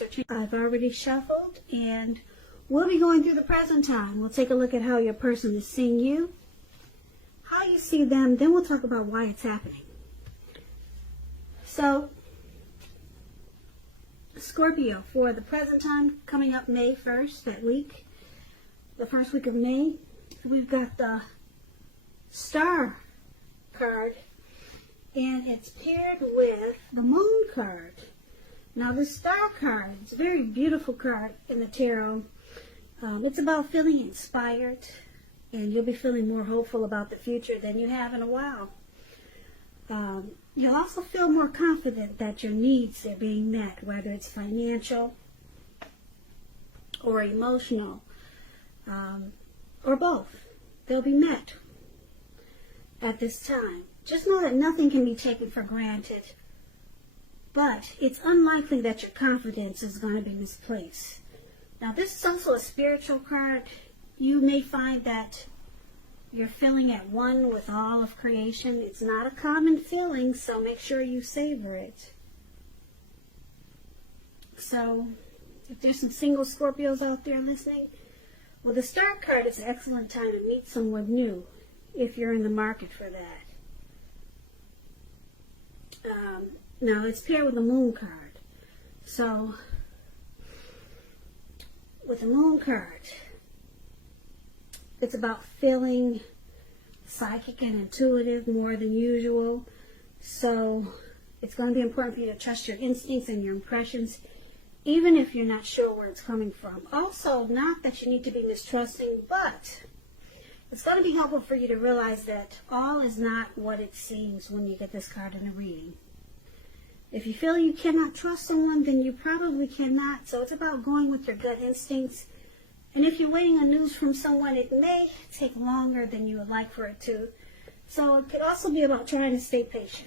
shifts or changes. I've already shuffled, and we'll be going through the present time. We'll take a look at how your person is seeing you, how you see them, then we'll talk about why it's happening. So, Scorpio, for the present time, coming up May 1st, that week, the first week of May, we've got the Star card, and it's paired with the Moon card. Now, the Star card, it's a very beautiful card in the tarot. It's about feeling inspired, and you'll be feeling more hopeful about the future than you have in a while. You'll also feel more confident that your needs are being met, whether it's financial or emotional, or both. They'll be met at this time. Just know that nothing can be taken for granted, but it's unlikely that your confidence is going to be misplaced. Now, this is also a spiritual card. You may find that you're feeling at one with all of creation. It's not a common feeling, so make sure you savor it. So, if there's some single Scorpios out there listening, well, the Star card is an excellent time to meet someone new if you're in the market for that. Now, it's paired with the Moon card. So, with the Moon card, it's about feeling psychic and intuitive more than usual. So, it's going to be important for you to trust your instincts and your impressions, even if you're not sure where it's coming from. Also, not that you need to be mistrusting, but it's going to be helpful for you to realize that all is not what it seems when you get this card in a reading. If you feel you cannot trust someone, then you probably cannot. So it's about going with your gut instincts. And if you're waiting on news from someone, it may take longer than you would like for it to. So it could also be about trying to stay patient.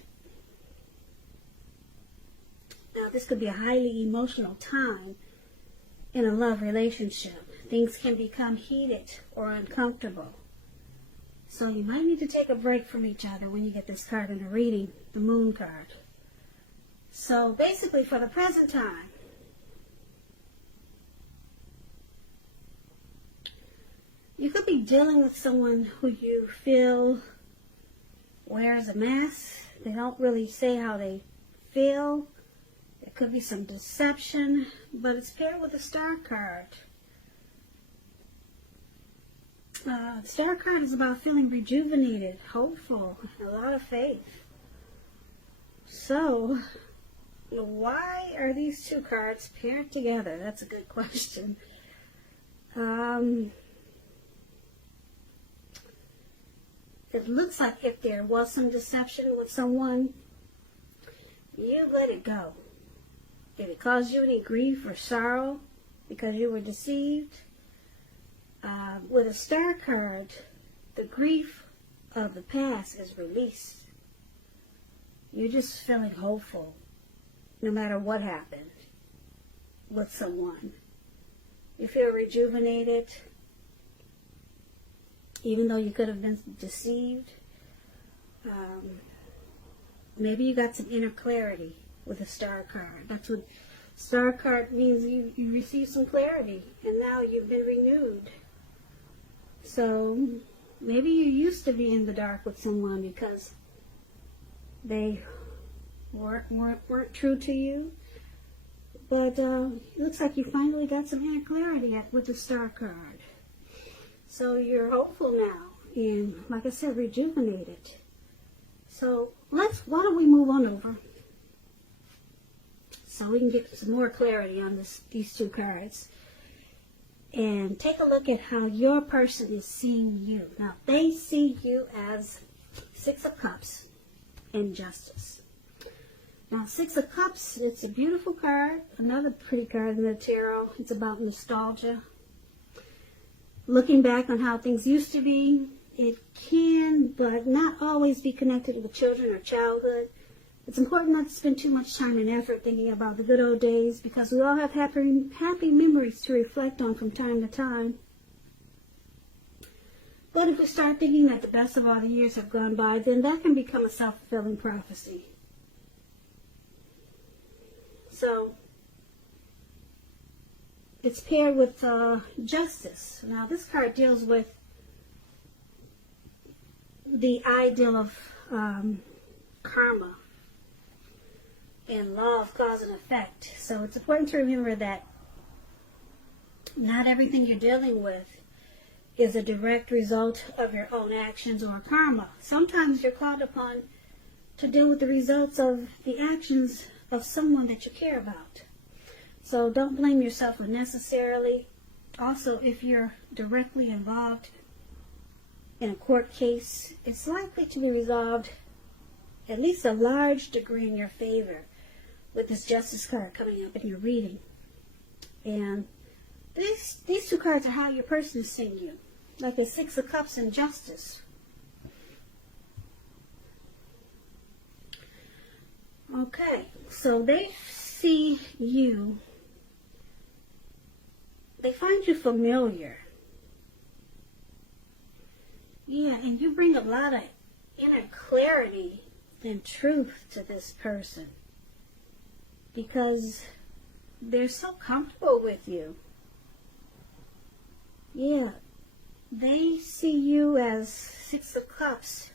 Now, this could be a highly emotional time in a love relationship. Things can become heated or uncomfortable. So you might need to take a break from each other when you get this card in a reading, the Moon card. So basically, for the present time, you could be dealing with someone who you feel wears a mask. They don't really say how they feel. There could be some deception, but it's paired with the Star card. The Star card is about feeling rejuvenated, hopeful, a lot of faith. So, why are these two cards paired together? That's a good question. It looks like if there was some deception with someone, you let it go. If it caused you any grief or sorrow because you were deceived, with a Star card, the grief of the past is released. You're just feeling hopeful no matter what happened with someone. You feel rejuvenated even though you could have been deceived. Maybe you got some inner clarity with a Star card. That's what Star card means. You received some clarity and now you've been renewed. So maybe you used to be in the dark with someone because they weren't true to you. But it looks like you finally got some inner clarity with the Star card. So you're hopeful now and, like I said, rejuvenated. So why don't we move on over so we can get some more clarity on these two cards. And take a look at how your person is seeing you. Now, they see you as Six of Cups and Justice. Now, Six of Cups, it's a beautiful card. Another pretty card in the tarot. It's about nostalgia. Looking back on how things used to be. It can, but not always be connected with children or childhood. It's important not to spend too much time and effort thinking about the good old days because we all have happy memories to reflect on from time to time. But if we start thinking that the best of all the years have gone by, then that can become a self-fulfilling prophecy. So, it's paired with justice. Now, this card deals with the ideal of karma and law of cause and effect. So it's important to remember that not everything you're dealing with is a direct result of your own actions or karma. Sometimes you're called upon to deal with the results of the actions of someone that you care about. So don't blame yourself unnecessarily. Also, if you're directly involved in a court case, it's likely to be resolved at least a large degree in your favor with this justice card coming up in your reading. And these two cards are how your person is seeing you, like the Six of Cups and Justice. Okay, so they see you, they find you familiar. Yeah, and you bring a lot of inner clarity and truth to this person because they're so comfortable with you. Yeah, they see you as Six of Cups.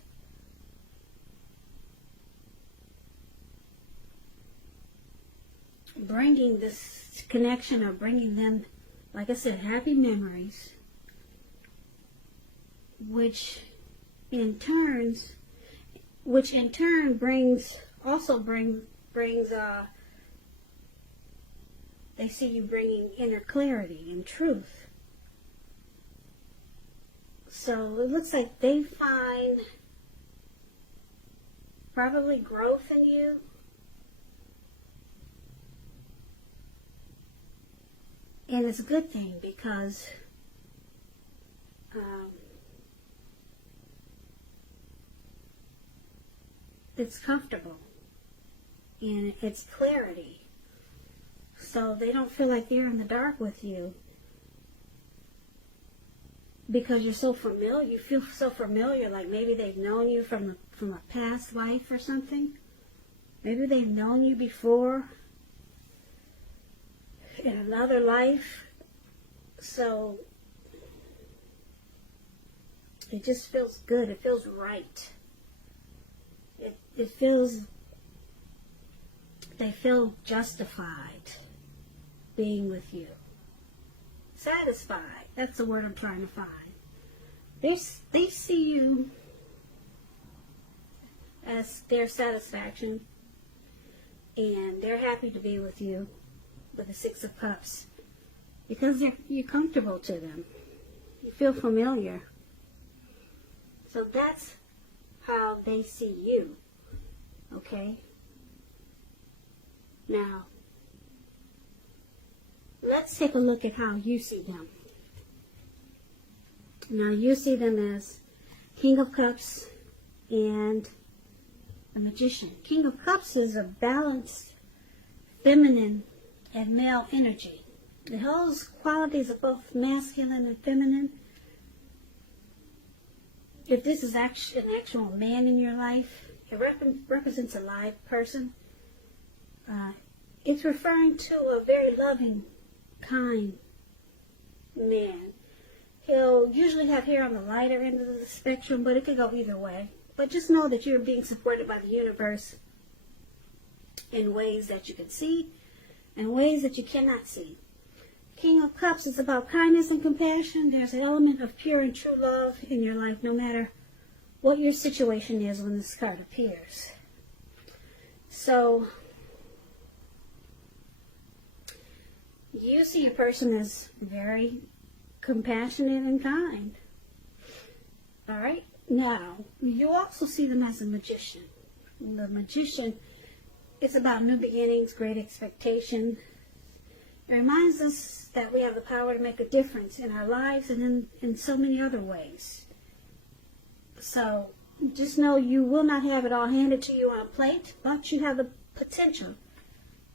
Bringing this connection or bringing them, like I said, happy memories, which in turn brings they see you bringing inner clarity and truth. So it looks like they find probably growth in you. And it's a good thing because it's comfortable and it's clarity. So they don't feel like they're in the dark with you because you're so familiar. You feel so familiar, like maybe they've known you from a past life or something. Maybe they've known you before in another life. So it just feels good. It feels right. It feels, they feel justified being with you. Satisfied. That's the word I'm trying to find. They see you as their satisfaction, and they're happy to be with you with the Six of Cups because you're comfortable to them. You feel familiar. So that's how they see you. Okay? Now, let's take a look at how you see them. Now, you see them as King of Cups and the Magician. King of Cups is a balanced, feminine, and male energy. It holds qualities of both masculine and feminine. If this is an actual man in your life, it represents a live person. It's referring to a very loving, kind man. He'll usually have hair on the lighter end of the spectrum, but it could go either way. But just know that you're being supported by the universe in ways that you can see and ways that you cannot see. King of Cups is about kindness and compassion. There's an element of pure and true love in your life, no matter what your situation is when this card appears. So, you see a person as very compassionate and kind. All right? Now, you also see them as a magician. The magician is about new beginnings, great expectation. It reminds us that we have the power to make a difference in our lives and in so many other ways. So just know you will not have it all handed to you on a plate, but you have the potential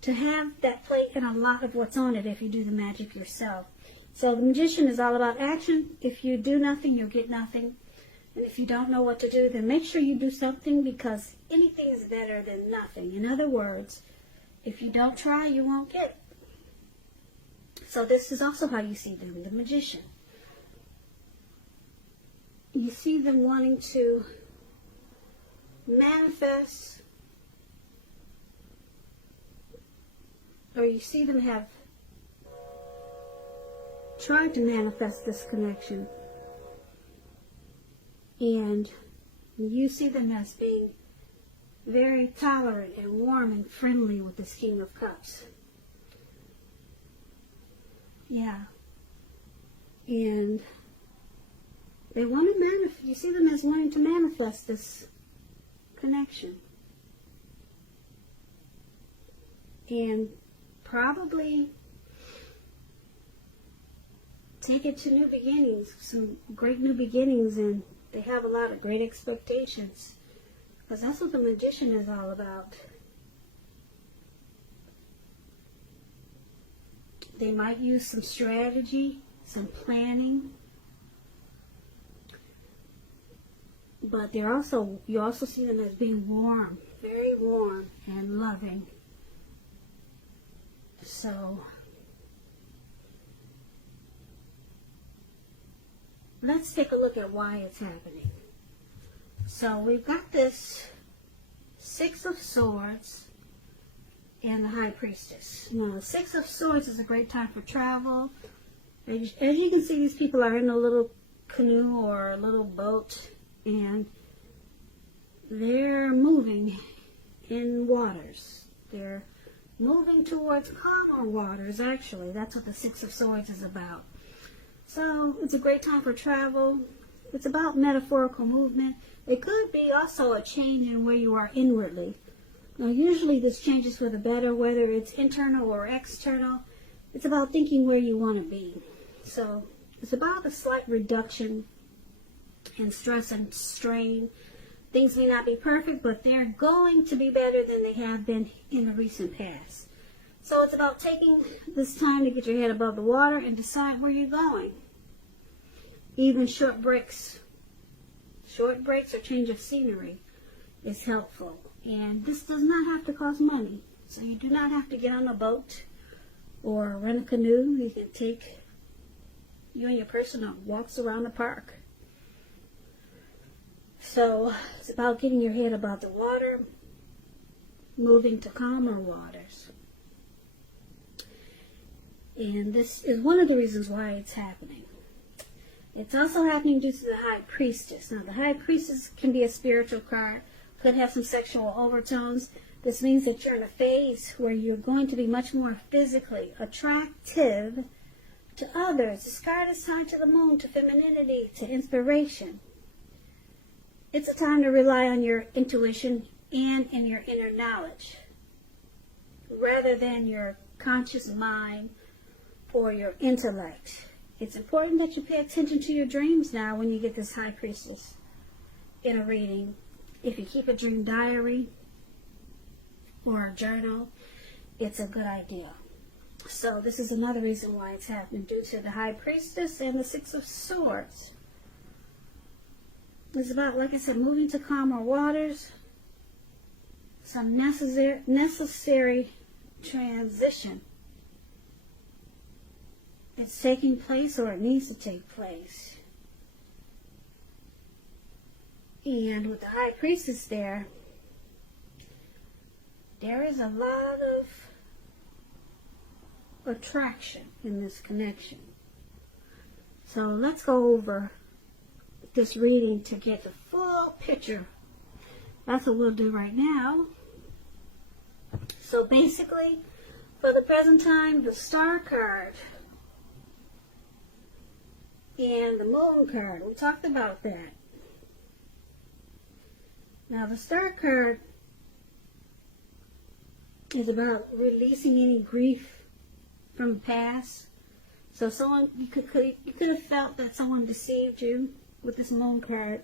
to have that plate and a lot of what's on it if you do the magic yourself. So the magician is all about action. If you do nothing, you'll get nothing. And if you don't know what to do, then make sure you do something, because anything is better than nothing. In other words, if you don't try, you won't get it. So this is also how you see them, the magician. You see them wanting to manifest, or you see them have tried to manifest this connection, and you see them as being very tolerant and warm and friendly with this King of Cups. Yeah. And they want to manifest, you see them as wanting to manifest this connection. And probably take it to new beginnings, some great new beginnings, and they have a lot of great expectations. Because that's what the magician is all about. They might use some strategy, some planning, but you also see them as being warm, very warm and loving. So let's take a look at why it's happening. So we've got this Six of Swords and the High Priestess. Now, the Six of Swords is a great time for travel. As you can see, these people are in a little canoe or a little boat, and they're moving in waters. They're moving towards calmer waters, actually. That's what the Six of Swords is about. So it's a great time for travel. It's about metaphorical movement. It could be also a change in where you are inwardly. Now, usually this changes for the better, whether it's internal or external. It's about thinking where you want to be. So it's about a slight reduction in stress and strain. Things may not be perfect, but they're going to be better than they have been in the recent past. So it's about taking this time to get your head above the water and decide where you're going. Even short breaks or change of scenery is helpful. And this does not have to cost money. So you do not have to get on a boat or rent a canoe. You can take you and your person on walks around the park. So it's about getting your head above the water, moving to calmer waters. And this is one of the reasons why it's happening. It's also happening due to the High Priestess. Now, the High Priestess can be a spiritual card, could have some sexual overtones. This means that you're in a phase where you're going to be much more physically attractive to others. This card is tied to the moon, to femininity, to inspiration. It's a time to rely on your intuition and in your inner knowledge, rather than your conscious mind or your intellect. It's important that you pay attention to your dreams now when you get this High Priestess in a reading. If you keep a dream diary or a journal, it's a good idea. So this is another reason why it's happening, due to the High Priestess and the Six of Swords. It's about, like I said, moving to calmer waters, some necessary transition. It's taking place, or it needs to take place. And with the High Priestess there is a lot of attraction in this connection. So let's go over this reading to get the full picture. That's what we'll do right now. So basically, for the present time, the Star card and the Moon card, we talked about that. Now, the Star card is about releasing any grief from the past. So you could have felt that someone deceived you with this Moon card,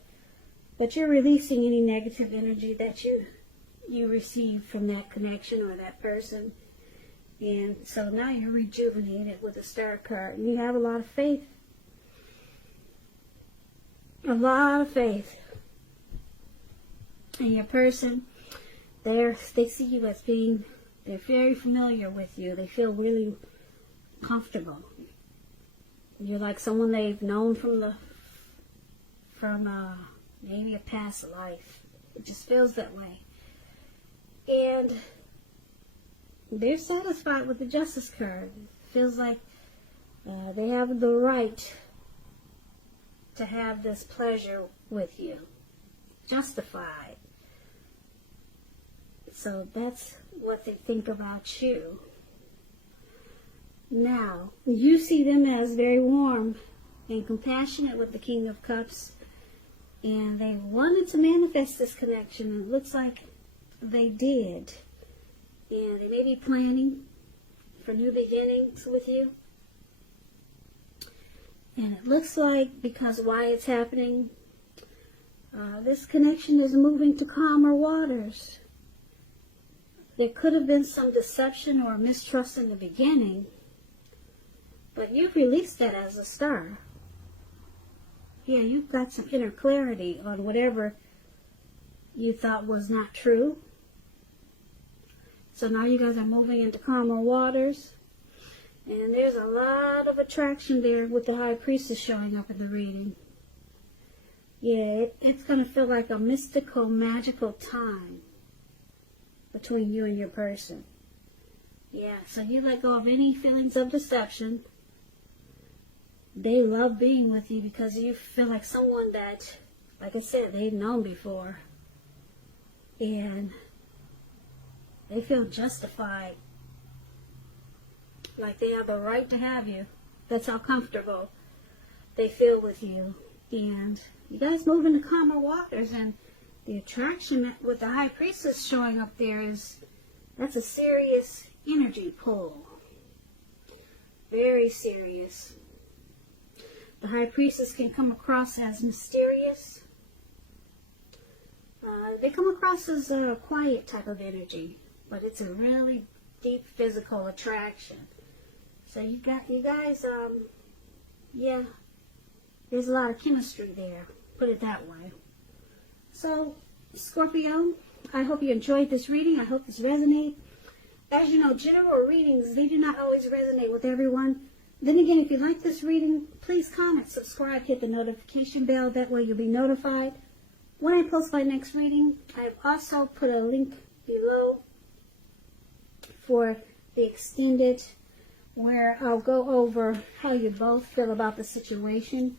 but you're releasing any negative energy that you received from that connection or that person. And so now you're rejuvenated with the Star card. And you have a lot of faith. A lot of faith. And your person, they see you as being, they're very familiar with you. They feel really comfortable. You're like someone they've known from maybe a past life. It just feels that way. And they're satisfied with the Justice card. It feels like they have the right to have this pleasure with you. Justified. So that's what they think about you. Now, you see them as very warm and compassionate with the King of Cups, and they wanted to manifest this connection, and it looks like they did. And they may be planning for new beginnings with you. And it looks like, because why it's happening, this connection is moving to calmer waters. There could have been some deception or mistrust in the beginning, but you've released that as a star. Yeah, you've got some inner clarity on whatever you thought was not true. So now you guys are moving into calmer waters. And there's a lot of attraction there with the High Priestess showing up in the reading. Yeah, it's going to feel like a mystical, magical time between you and your person. Yeah, so you let go of any feelings of deception. They love being with you because you feel like someone that, like I said, they've known before. And they feel justified. Like they have the right to have you. That's how comfortable they feel with you. And you guys move into calmer waters, and the attraction with the High Priestess showing up there that's a serious energy pull. Very serious. The High Priestess can come across as mysterious. They come across as a quiet type of energy, but it's a really deep physical attraction. So you guys, yeah, there's a lot of chemistry there, put it that way. So, Scorpio, I hope you enjoyed this reading. I hope this resonates. As you know, general readings, they do not always resonate with everyone. Then again, if you like this reading, please comment, subscribe, hit the notification bell. That way you'll be notified when I post my next reading. I've also put a link below for the extended, where I'll go over how you both feel about the situation,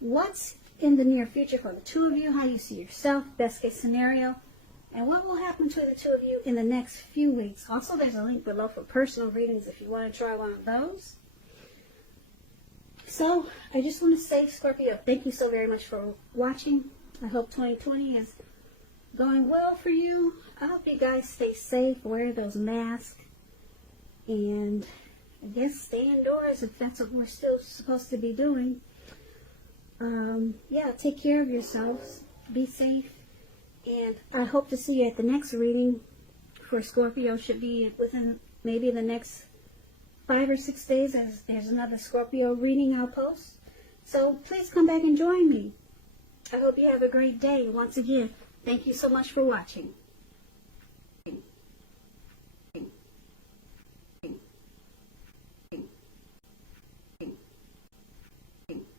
what's in the near future for the two of you, how you see yourself, best case scenario, and what will happen to the two of you in the next few weeks. Also, there's a link below for personal readings if you want to try one of those. So, I just want to say, Scorpio, thank you so very much for watching. I hope 2020 is going well for you. I hope you guys stay safe, wear those masks, and I guess stay indoors if that's what we're still supposed to be doing. Yeah, take care of yourselves. Be safe. And I hope to see you at the next reading for Scorpio. Should be within maybe the next 5 or 6 days, as there's another Scorpio reading I'll post. So please come back and join me. I hope you have a great day. Once again, thank you so much for watching.